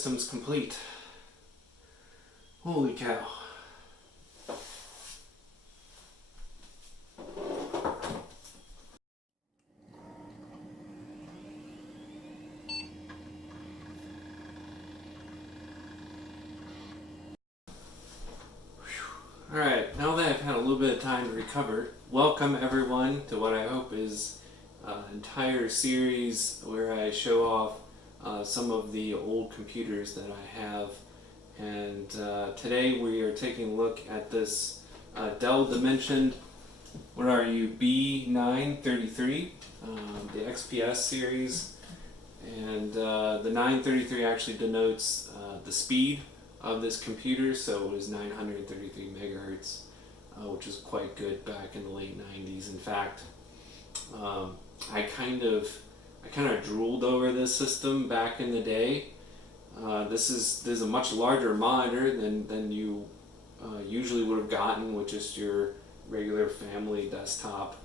system's complete. Holy cow. Alright, now that I've had a little bit of time to recover, welcome everyone to what I hope is an entire series where I show off some of the old computers that I have. And today we are taking a look at this Dell Dimension, what are you, B933, the XPS series. And the 933 actually denotes the speed of this computer, so it was 933 megahertz, which was quite good back in the late 90s. In fact, I kind of drooled over this system back in the day. This is a much larger monitor than you usually would have gotten with just your regular family desktop.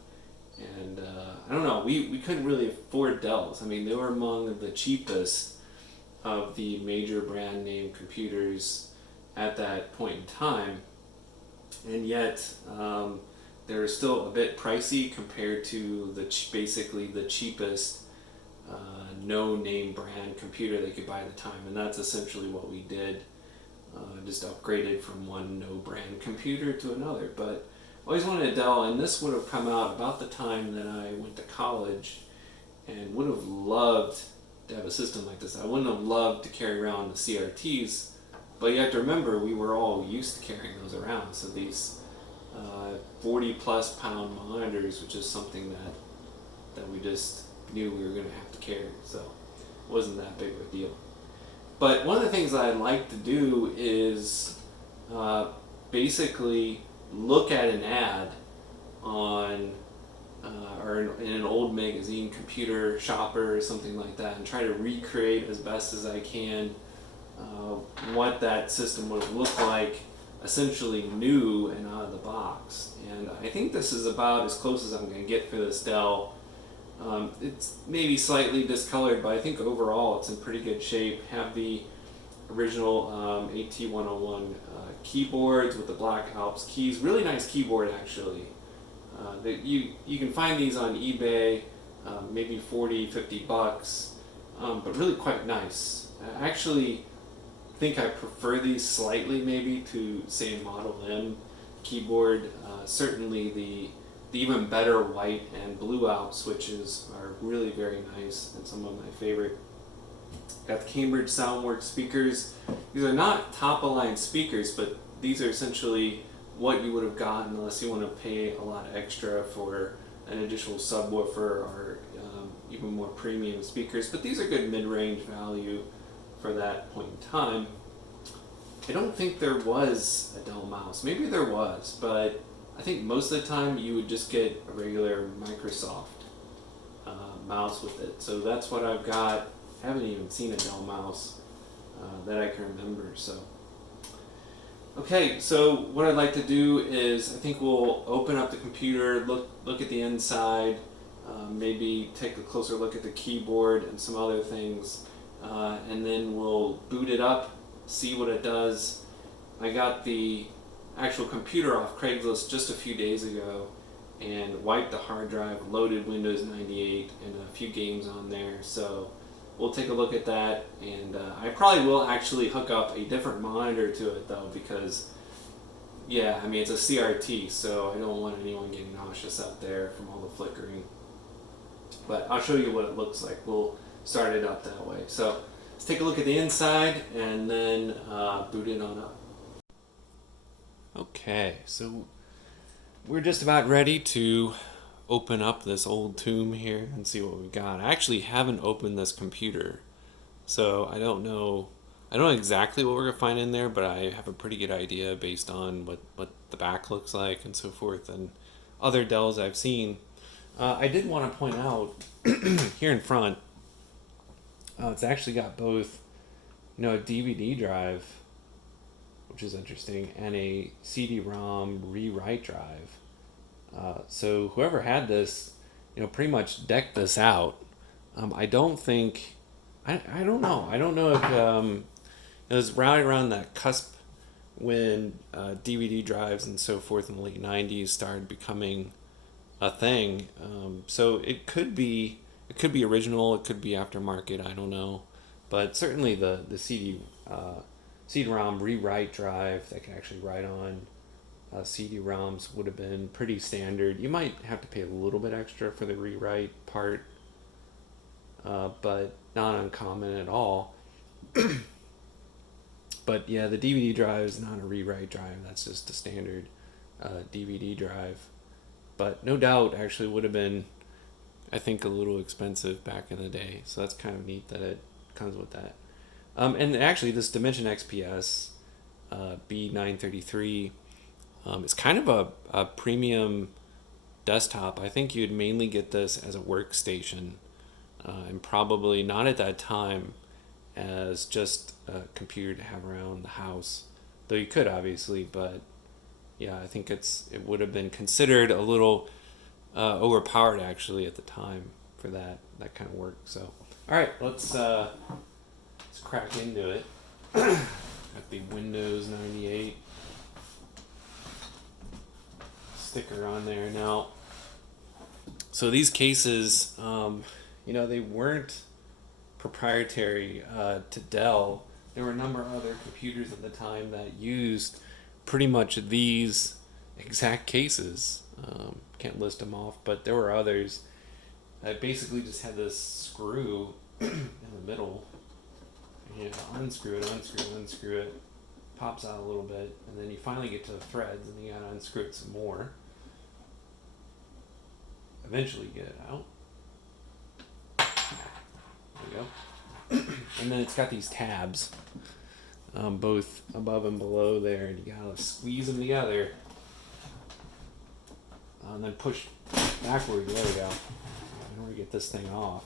And I don't know, we couldn't really afford Dells. I mean, they were among the cheapest of the major brand name computers at that point in time, and yet they're still a bit pricey compared to basically the cheapest no name brand computer they could buy at the time. And that's essentially what we did, just upgraded from one no brand computer to another. But I always wanted a Dell, and this would have come out about the time that I went to college, and would have loved to have a system like this. I wouldn't have loved to carry around the CRTs, but you have to remember we were all used to carrying those around. So these 40 plus pound monitors, which is something that we just knew we were going to have to carry, so it wasn't that big of a deal. But one of the things that I like to do is basically look at an ad on or in an old magazine, Computer Shopper or something like that, and try to recreate as best as I can what that system would have looked like essentially new and out of the box. And I think this is about as close as I'm going to get for this Dell. It's maybe slightly discolored, but I think overall it's in pretty good shape. Have the original AT101 keyboards with the Black Alps keys. Really nice keyboard, actually. You can find these on eBay, maybe 40, 50 bucks, but really quite nice. I actually think I prefer these slightly maybe to, say, Model M keyboard. Certainly the even better white and blue Alps switches are really very nice, and some of my favorite. Got the Cambridge Soundworks speakers. These are not top-of-line speakers, but these are essentially what you would have gotten unless you want to pay a lot extra for an additional subwoofer or even more premium speakers. But these are good mid-range value for that point in time. I don't think there was a Dell mouse. Maybe there was, but I think most of the time you would just get a regular Microsoft mouse with it. So that's what I've got. I haven't even seen a Dell mouse that I can remember. So okay, so what I'd like to do is I think we'll open up the computer, look at the inside, maybe take a closer look at the keyboard and some other things, and then we'll boot it up, see what it does. I got the actual computer off Craigslist just a few days ago and wiped the hard drive, loaded Windows 98 and a few games on there. So we'll take a look at that, and I probably will actually hook up a different monitor to it though, because yeah, I mean it's a CRT, so I don't want anyone getting nauseous out there from all the flickering. But I'll show you what it looks like. We'll start it up that way. So let's take a look at the inside and then boot it on up. Okay, so we're just about ready to open up this old tomb here and see what we got. I actually haven't opened this computer, so I don't know exactly what we're gonna find in there, but I have a pretty good idea based on what the back looks like and so forth, and other Dells I've seen. I did want to point out here in front, it's actually got both, a DVD drive, which is interesting, and a CD-ROM rewrite drive. So whoever had this, pretty much decked this out. I don't know. I don't know if It was right around that cusp when DVD drives and so forth in the late '90s started becoming a thing. So it could be original, it could be aftermarket. I don't know, but certainly the CD-ROM rewrite drive that can actually write on CD-ROMs would have been pretty standard. You might have to pay a little bit extra for the rewrite part, but not uncommon at all. But yeah, the DVD drive is not a rewrite drive. That's just a standard DVD drive. But no doubt, actually, would have been, I think, a little expensive back in the day. So that's kind of neat that it comes with that. And actually, this Dimension XPS B933 is kind of a premium desktop. I think you'd mainly get this as a workstation, and probably not at that time as just a computer to have around the house. Though you could obviously, but yeah, I think it would have been considered a little overpowered actually at the time for that kind of work. So, all right, let's crack into it. Got the Windows 98 sticker on there now. So these cases, they weren't proprietary to Dell. There were a number of other computers at the time that used pretty much these exact cases. Can't list them off, but there were others. I basically just had this screw in the middle. You unscrew it, pops out a little bit, and then you finally get to the threads, and you gotta unscrew it some more. Eventually get it out. There you go. And then it's got these tabs, both above and below there, and you gotta squeeze them together. And then push backward. There we go. In order to get this thing off.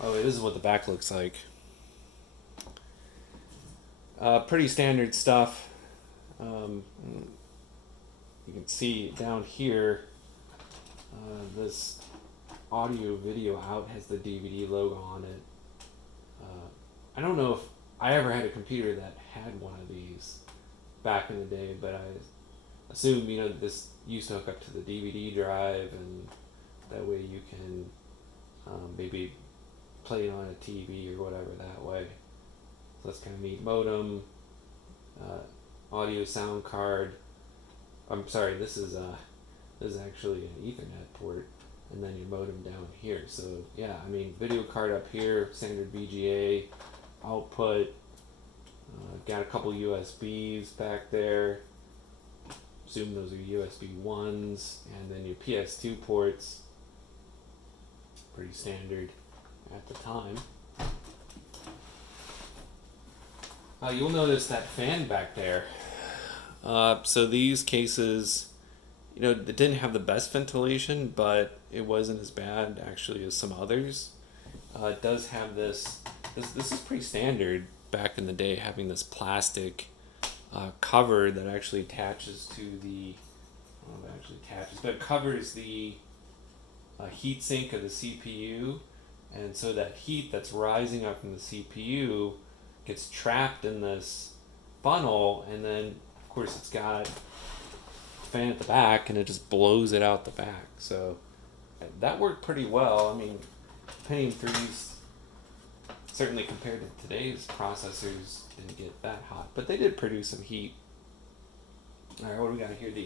Oh, this is what the back looks like. Pretty standard stuff. You can see down here, this audio video out has the DVD logo on it. I don't know if I ever had a computer that had one of these back in the day, but I assume this used to hook up to the DVD drive, and that way you can maybe play it on a TV or whatever that way. So that's kind of neat. Modem, audio sound card. I'm sorry, this is actually an Ethernet port, and then your modem down here. So yeah, video card up here, standard VGA output. Got a couple USBs back there. Assume those are USB 1s, and then your PS2 ports. Pretty standard at the time. You'll notice that fan back there. So these cases, it didn't have the best ventilation, but it wasn't as bad actually as some others. It does have this is pretty standard back in the day, having this plastic cover that actually attaches to the, but it covers the heat sink of the CPU, and so that heat that's rising up from the CPU gets trapped in this funnel, and then of course it's got a fan at the back, and it just blows it out the back. So that worked pretty well. Pentium 3's certainly compared to today's processors didn't get that hot, but they did produce some heat. All right, what do we got here? The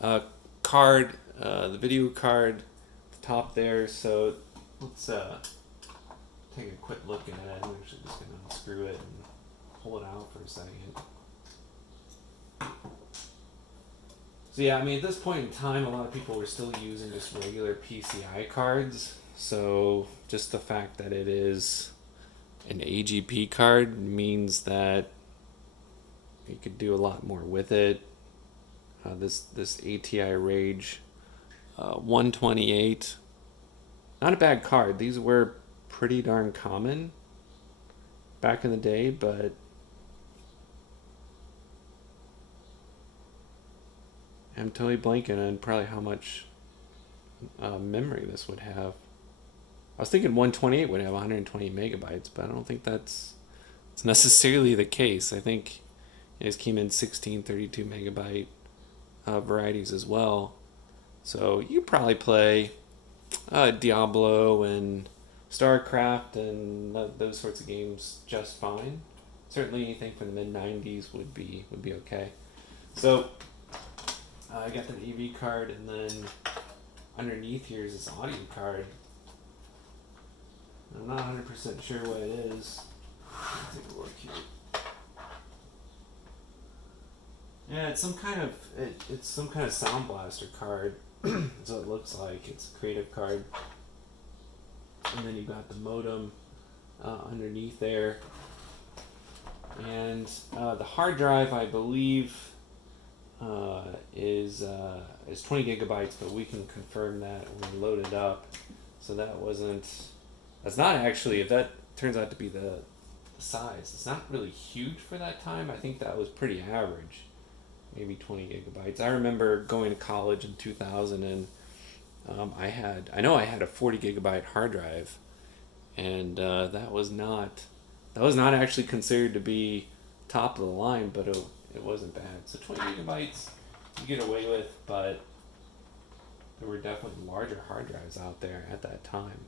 AGP card, the video card, at the top there. So let's take a quick look at it. I'm actually just going to unscrew it and pull it out for a second. So yeah, at this point in time, a lot of people were still using just regular PCI cards. So just the fact that it is an AGP card means that you could do a lot more with it. This ATI Rage 128, not a bad card. These were pretty darn common back in the day, but I'm totally blanking on probably how much memory this would have. I was thinking 128 would have 120 megabytes, but I don't think it's necessarily the case. I think it just came in 16, 32 megabyte varieties as well. So you probably play Diablo and StarCraft and those sorts of games just fine. Certainly anything from the mid 90s would be okay. So I got the AV card, and then underneath here is this audio card. I'm not 100% sure what it is. Let's take a look here. Yeah, it's some kind of Sound Blaster card. That's what it looks like. It's a creative card, and then you got the modem underneath there, and the hard drive, I believe, is 20 gigabytes, but we can confirm that when we load it up. So that's not actually, if that turns out to be the size, it's not really huge for that time. I think that was pretty average, maybe 20 gigabytes. I remember going to college in 2000, and I know I had a 40 gigabyte hard drive, and that was not actually considered to be top of the line, but it wasn't bad. So 20 gigabytes you get away with, but there were definitely larger hard drives out there at that time.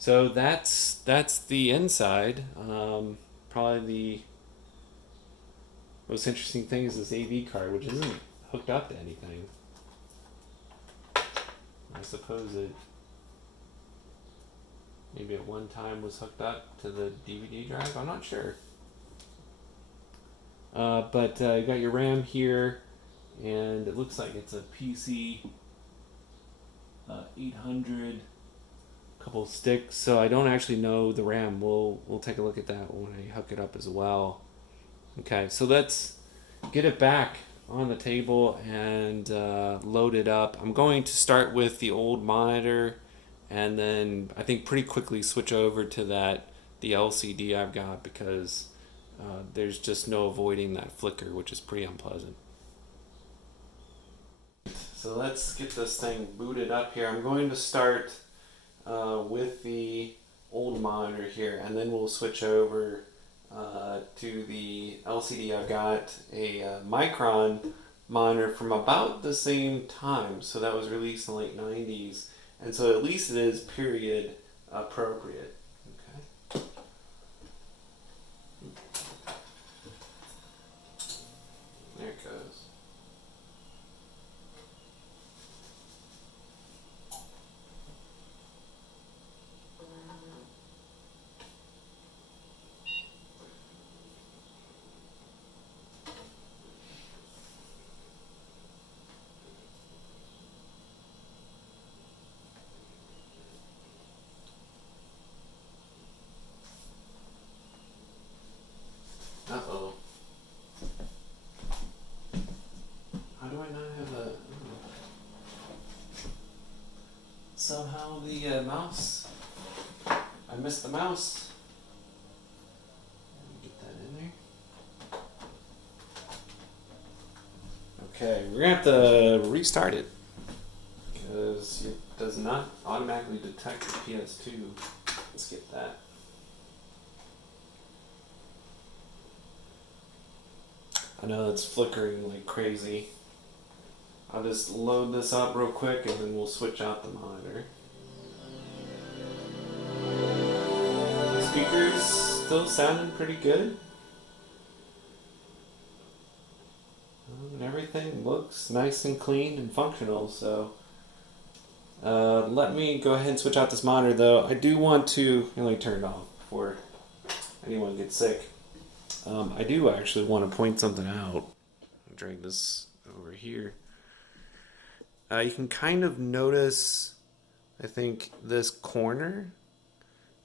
So that's the inside. Probably the most interesting thing is this AV card, which isn't hooked up to anything. I suppose it maybe at one time was hooked up to the DVD drive. I'm not sure. But you got your RAM here, and it looks like it's a PC 800. Couple of sticks, so I don't actually know the RAM. We'll take a look at that when I hook it up as well. Okay, so let's get it back on the table and load it up. I'm going to start with the old monitor, and then I think pretty quickly switch over to the LCD I've got, because there's just no avoiding that flicker, which is pretty unpleasant. So let's get this thing booted up here. I'm going to start with the old monitor here, and then we'll switch over to the LCD. I've got a Micron monitor from about the same time, so that was released in the late 90s, and so at least it is period appropriate. Okay. There it goes. Uh-oh. How do I not have a... Somehow the mouse... I missed the mouse. Let me get that in there. Okay, we're going to have to restart it, because it does not automatically detect the PS2. Let's get that. I know it's flickering like crazy. I'll just load this up real quick, and then we'll switch out the monitor. The speakers still sounding pretty good. And everything looks nice and clean and functional, so let me go ahead and switch out this monitor, though. I do want to... Let me turn it off before anyone gets sick. I do actually want to point something out. I'll drag this over here. You can kind of notice, I think, this corner.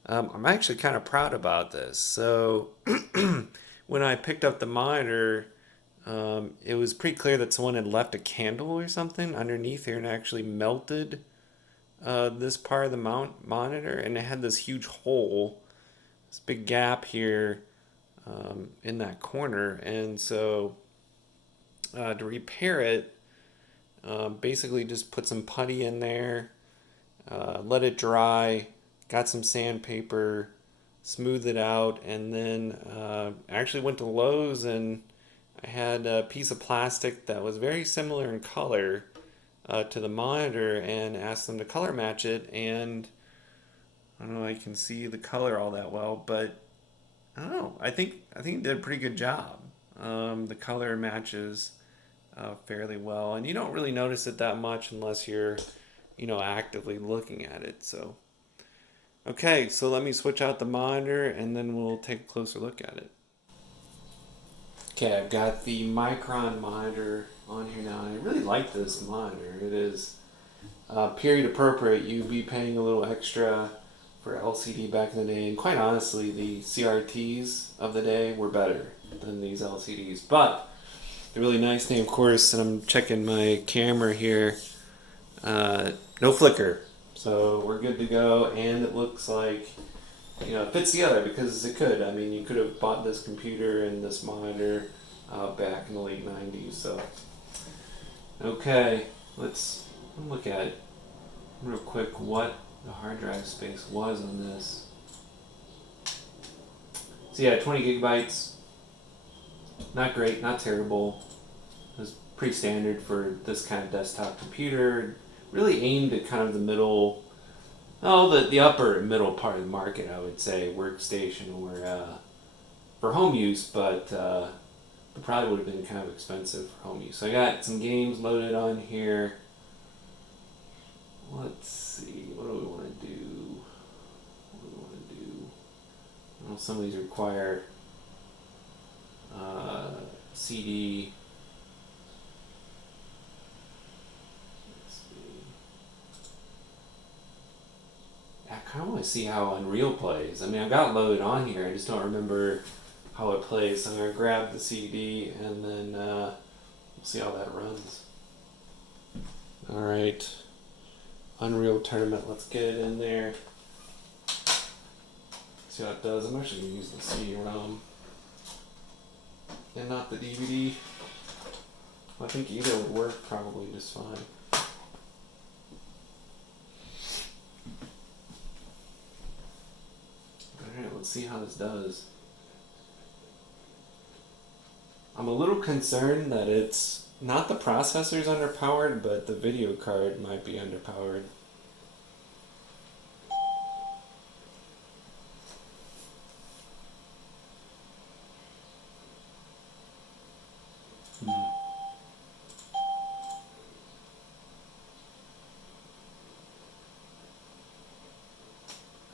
I'm actually kind of proud about this. So when I picked up the monitor, it was pretty clear that someone had left a candle or something underneath here and actually melted this part of the monitor, and it had this huge hole, this big gap here in that corner. And so to repair it, basically just put some putty in there, let it dry, got some sandpaper, smoothed it out, and then actually went to Lowe's and I had a piece of plastic that was very similar in color to the monitor and asked them to color match it. And I don't know if I can see the color all that well, but I don't know. I think it did a pretty good job. The color matches fairly well, and you don't really notice it that much unless you're, actively looking at it. So, okay, so let me switch out the monitor, and then we'll take a closer look at it. Okay, I've got the Micron monitor on here now, and I really like this monitor. It is period appropriate. You'd be paying a little extra for LCD back in the day, and quite honestly, the CRTs of the day were better than these LCDs. But the really nice thing, of course, and I'm checking my camera here, no flicker. So we're good to go, and it looks like, it fits together because it could. I mean, you could have bought this computer and this monitor back in the late 90s. So, okay, let's look at it real quick what the hard drive space was on this. So yeah, 20 gigabytes. Not great, not terrible. It was pretty standard for this kind of desktop computer. Really aimed at kind of the middle, the upper middle part of the market, I would say, workstation or for home use, but it probably would have been kind of expensive for home use. So I got some games loaded on here. Let's see, what do we want to do? Well, some of these require CD. Let's see. I kind of want to see how Unreal plays. I mean, I've got it loaded on here. I just don't remember how it plays. So I'm going to grab the CD and then we'll see how that runs. Alright. Unreal Tournament. Let's get it in there. See how it does. I'm actually going to use the CD-ROM and not the DVD. I think either would work probably just fine. Alright, let's see how this does. I'm a little concerned that it's not the processor's underpowered, but the video card might be underpowered.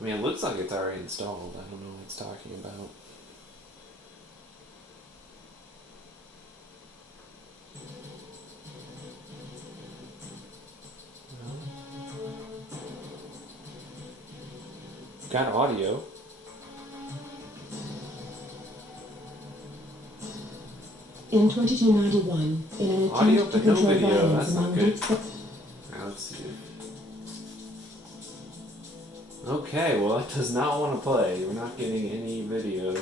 I mean, it looks like it's already installed. I don't know what it's talking about. Got audio. In 2291, in an Audio, attempt to but no control video. violence That's not among good. Dutch. Now let's see. Okay, well, it does not want to play. We're not getting any video.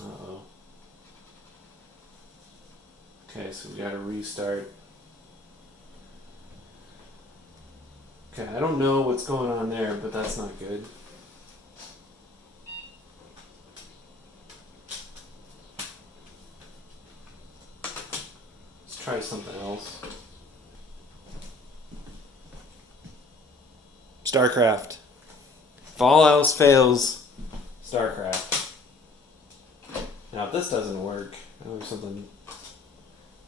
Uh-oh. Okay, so we gotta restart. Okay, I don't know what's going on there, but that's not good. Let's try something else. StarCraft. If all else fails, StarCraft. Now, if this doesn't work, I know there's something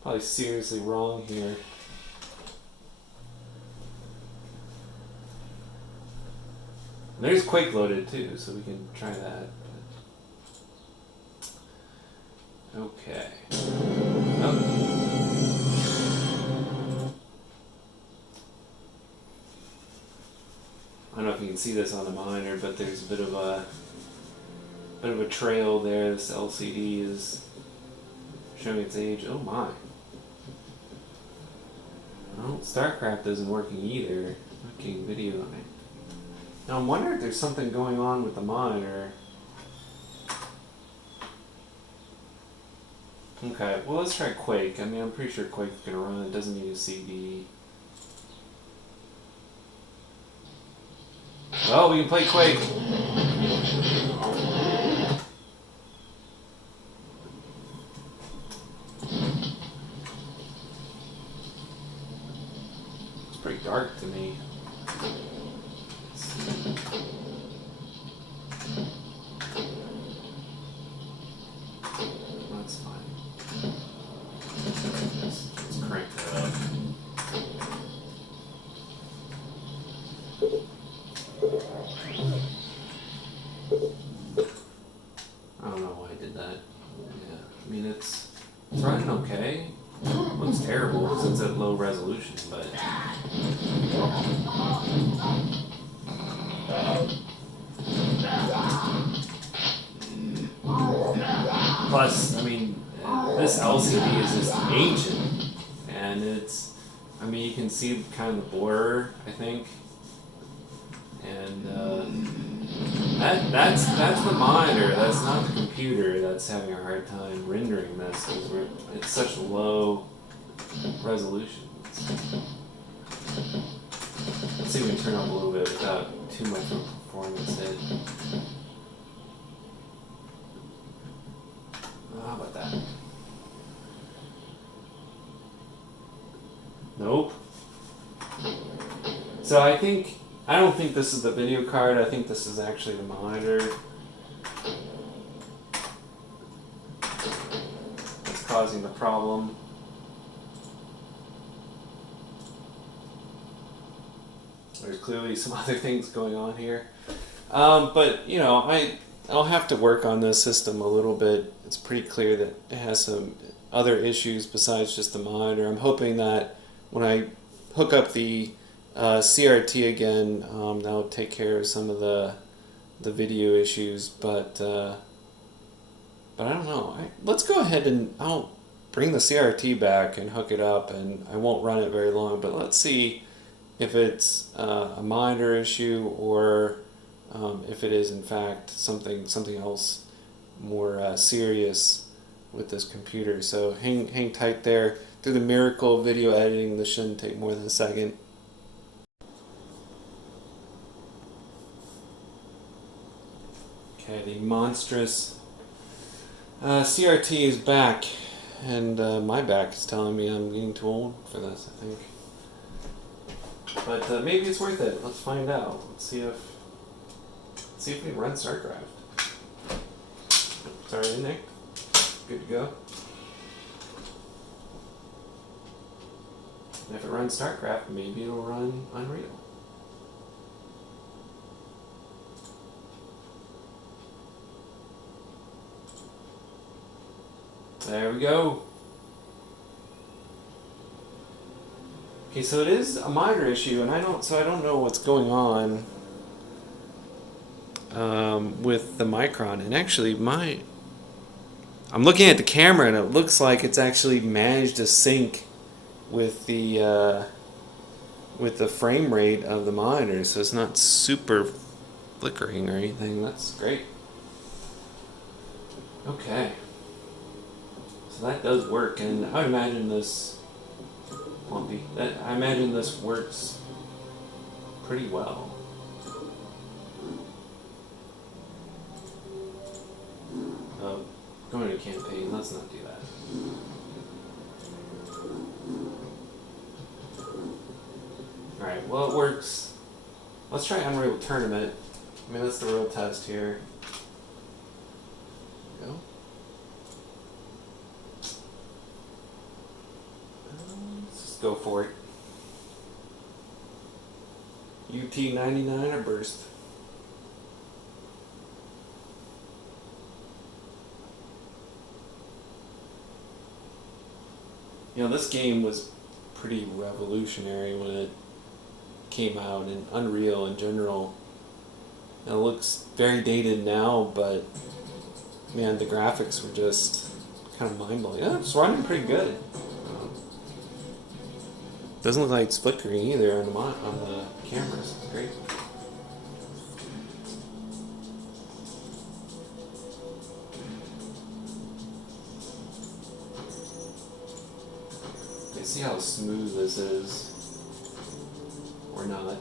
probably seriously wrong here. And there's Quake loaded too, so we can try that. Okay. Oh. I don't know if you can see this on the monitor, but there's a bit of a trail there. This LCD is showing its age. Oh my. Oh, StarCraft isn't working either. Not getting video on it. Now I'm wondering if there's something going on with the monitor. Okay, well let's try Quake. I mean, I'm pretty sure Quake's gonna run. It doesn't need a CD. Well, we can play Quake. It's pretty dark to me. That's fine. Let's crank that up. I don't know why I did that. Yeah, I mean it's running okay. Looks terrible since it's at low resolution, but plus, I mean, this LCD is just ancient, and it's, I mean, you can see kind of the blur, I think, and that's the monitor. That's not the computer that's having a hard time rendering this because it's such low resolution. Let's see if we can turn up a little bit without too much of a performance hit. How about that? Nope. So I don't think this is the video card. I think this is actually the monitor. That's causing the problem. There's clearly some other things going on here. But, you know, I'll have to work on this system a little bit. It's pretty clear that it has some other issues besides just the monitor. I'm hoping that when I hook up the CRT again, that'll take care of some of the video issues. But I don't know. Let's go ahead and I'll bring the CRT back and hook it up, and I won't run it very long. But let's see if it's a monitor issue or if it is in fact something else more serious with this computer. So hang tight there. Through the miracle of video editing, this shouldn't take more than a second. Okay, the monstrous CRT is back, and my back is telling me I'm getting too old for this, I think. But maybe it's worth it. Let's find out. Let's see if we can run StarCraft. Sorry, Nick. Good to go. And if it runs StarCraft, maybe it'll run Unreal. There we go. Okay, so it is a monitor issue, and I don't know what's going on with the Micron. And actually, I'm looking at the camera, and it looks like it's actually managed to sync with the frame rate of the monitor, so it's not super flickering or anything. That's great. Okay. So that does work, and I would imagine this works pretty well. Going to campaign, let's not do that. Alright, well it works. Let's try Unreal Tournament. I mean, that's the real test here. Go. Let's just go for it. UT99 or burst? You know, this game was pretty revolutionary when it came out, and Unreal in general. It looks very dated now, but man, the graphics were just kind of mind-blowing. Yeah, it's running pretty good. Doesn't look like it's flickering either on the cameras. It's great. Okay, see how smooth this is, or not.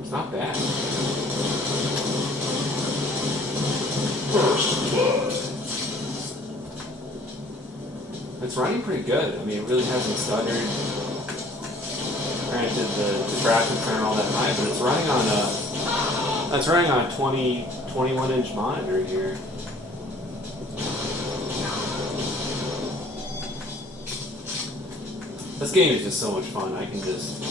It's not bad. First blood. It's running pretty good. I mean, it really hasn't stuttered. Granted, the graphics aren't all that high, but it's running on a 21-inch monitor here. This game is just so much fun. I can just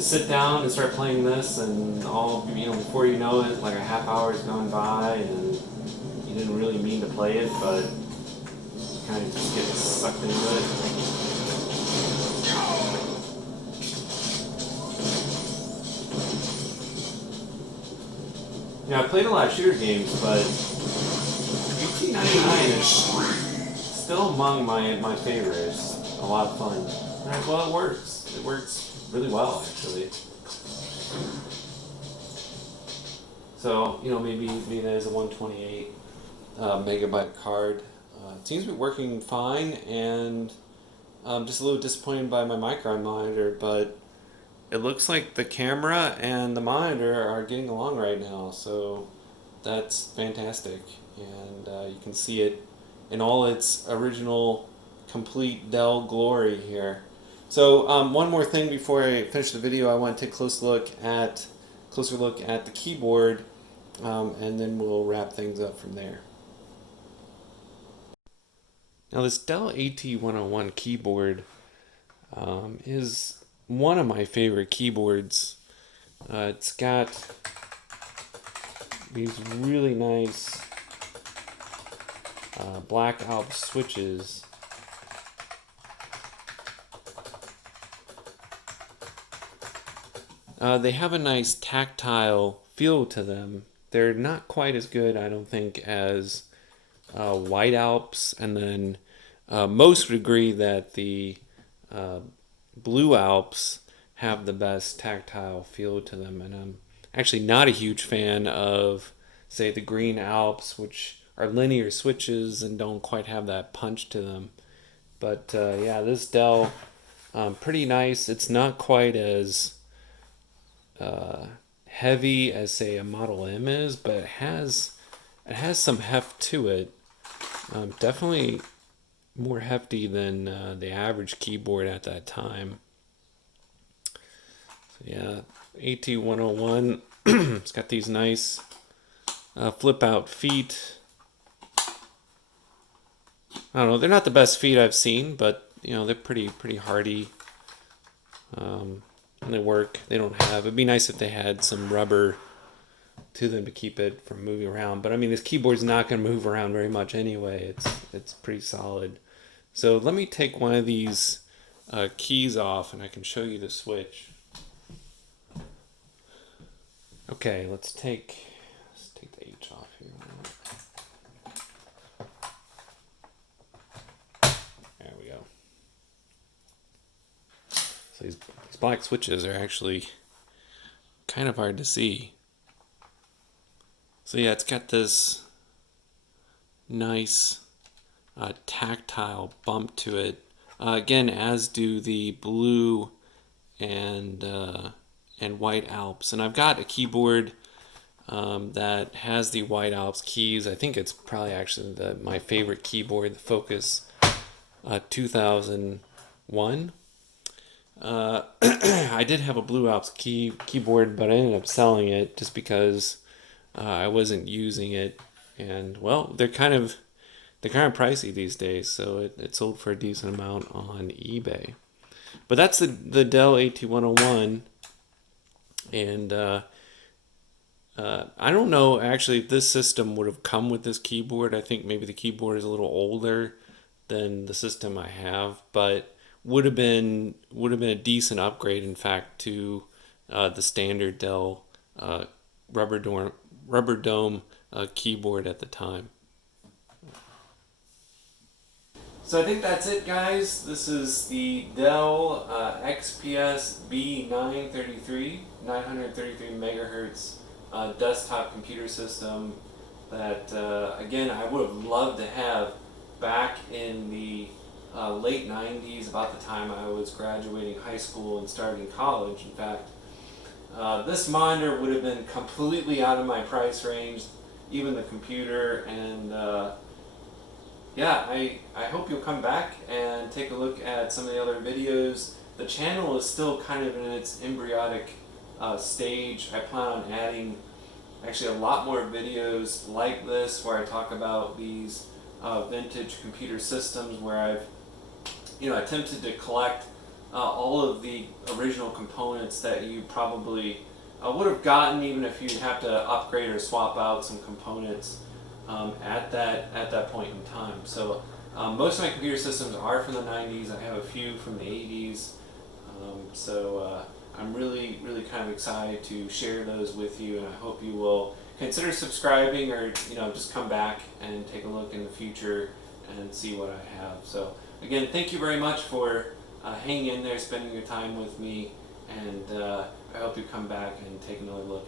sit down and start playing this, and before you know it, like a half hour is gone by, and you didn't really mean to play it, but you kind of just get sucked into it. Yeah, I played a lot of shooter games, but 1899 is still among my favorites. A lot of fun. Well, it works. It works really well, actually. So, maybe that is a 128 megabyte card. It seems to be working fine, and I'm just a little disappointed by my Micron monitor, but it looks like the camera and the monitor are getting along right now, so that's fantastic. And you can see it in all its original complete Dell glory here. So one more thing before I finish the video, I want to take a closer look at the keyboard, and then we'll wrap things up from there. Now this Dell AT101 keyboard is one of my favorite keyboards. It's got these really nice Black Alps switches. They have a nice tactile feel to them. They're not quite as good, I don't think, as White Alps, and then most would agree that the Blue Alps have the best tactile feel to them, and I'm actually not a huge fan of, say, the Green Alps, which are linear switches and don't quite have that punch to them. But yeah, this Dell, pretty nice. It's not quite as heavy as, say, a Model M is, but it has some heft to it. Definitely more hefty than the average keyboard at that time. So yeah, AT101. It's got these nice flip out feet. I don't know, they're not the best feet I've seen, but they're pretty hardy. And they work. They don't have. It'd be nice if they had some rubber to them to keep it from moving around. But I mean, this keyboard's not going to move around very much anyway. It's pretty solid. So let me take one of these keys off, and I can show you the switch. Okay, let's take the H off here. There we go. So these black switches are actually kind of hard to see. So yeah, it's got this nice tactile bump to it. Again, as do the Blue and White Alps. And I've got a keyboard that has the White Alps keys. I think it's probably actually my favorite keyboard, the Focus 2001. I did have a Blue Alps keyboard, but I ended up selling it just because I wasn't using it, and well, they're kind of pricey these days, so it sold for a decent amount on eBay. But that's the Dell AT101, and I don't know actually if this system would have come with this keyboard. I think maybe the keyboard is a little older than the system I have, but would have been a decent upgrade, in fact, to the standard Dell rubber dome keyboard at the time. So I think that's it, guys. This is the Dell XPS B933, 933 megahertz desktop computer system that, again, I would have loved to have back in the late 90s, about the time I was graduating high school and starting college. In fact, this monitor would have been completely out of my price range, even the computer, and yeah, I hope you'll come back and take a look at some of the other videos. The channel is still kind of in its embryonic stage. I plan on adding actually a lot more videos like this where I talk about these vintage computer systems, where I've attempted to collect all of the original components that you probably would have gotten, even if you have to upgrade or swap out some components at that point in time. So most of my computer systems are from the 90s. I have a few from the 80s. So I'm really kind of excited to share those with you, and I hope you will consider subscribing, or just come back and take a look in the future and see what I have. So again, thank you very much for hanging in there, spending your time with me, and I hope you come back and take another look.